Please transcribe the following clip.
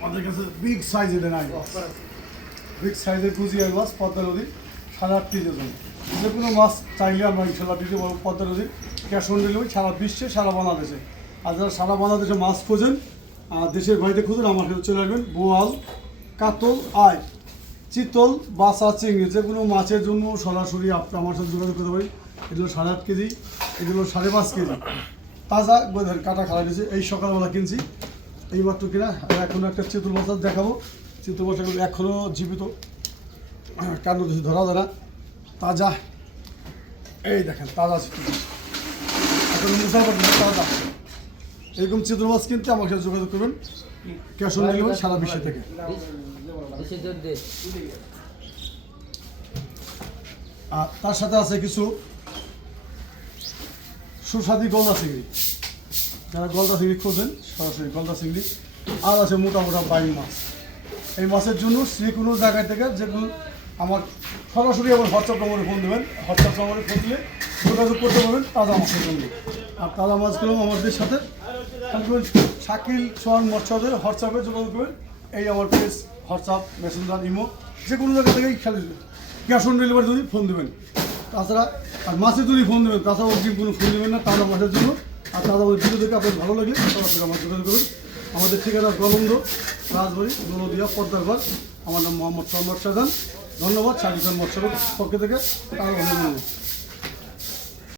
আমাদের কাছে বিগ সাইজের নাই বিগ সাইজের কুচিয়ার মাছ পদ্মা নদী সাড়ে আট কেজি ওজন যে কোনো মাছ চাইলে আমরা ইনশাল্লাহ দিতে পারব পদ্মা নদীর ক্যাশ অন ডেলিভারি সারা বিশ্বে সারা বাংলাদেশে। আর যারা সারা বাংলাদেশে মাছ খোঁজেন আর দেশের বাইরে খুঁজেন আমার কাছে চলে আসবেন। বোয়াল কাতল আয় চিতল বাসা চিংড়ি যে কোনো মাছের জন্য সরাসরি আপনি আমার সাথে যোগাযোগ করতে পারি এগুলো সাড়ে আট কেজি এগুলো সাড়ে পাঁচ কেজি। তাজা কাটা খাওয়া গেছে এই সকালবেলা কিনছি। এই মাত্র কিনা, আর এখনও একটা চিতল বাসা দেখাবো। চিতল বাসাগুলো এখনও জীবিত। কান্ড কিছু ধরা ধরা। তাজা। এই দেখেন, তাজা চিতল মাছ। এখন তাজা। এরকম চিতল মাছ কিনতে আমার সাথে যোগাযোগ করবেন। ক্যাশ অন ডেলিভারি সারা বিশ্ব থেকে। আর তার সাথে আছে কিছু সুস্বাদী গলদা চিংড়ি। যারা গলদা চিংড়ি খোঁজেন, সরাসরি গলদা চিংড়ি। আর আছে মোটা মোটা বাইং মাছ। এই মাছের জন্য যে কোনো জায়গায় থেকে যে কোনো আমার সরাসরি আমার হোয়াটসঅ্যাপ নম্বরে ফোন দেবেন। হোয়াটসঅ্যাপ নম্বরে ফোন দিলে যোগাযোগ করতে পারবেন তাজা মাছের জন্য। আর তাজা মাছগুলো আমাদের সাথে। শাকিল সোহান মৎস্যদের হোয়াটসঅ্যাপে যোগাযোগ করবেন। এই আমার পেজ, হোয়াটসঅ্যাপ, মেসেঞ্জার, ইমো, যে কোনো জায়গা থেকেই খেলে ক্যাশ অন ডেলিভারি যদি ফোন দেবেন। তাছাড়া আর মাছের যদি ফোন দেবেন তাছাড়া অগ্রিম কোনো ফোন দেবেন না তাজা মাছের জন্য। আর দাদা ওই ভিডিও দেখে আপনার ভালো লাগে সরাসরি আমার যোগাযোগ করুন। আমাদের ঠিকানা গলন্দ, রাজবাড়ি নদিয়া পদ্মারঘর আমার নাম মোহাম্মদ সরমদ শাহজান ধন্যবাদ শাকিল মৎসবের পক্ষ থেকে। আরও ধন্যবাদ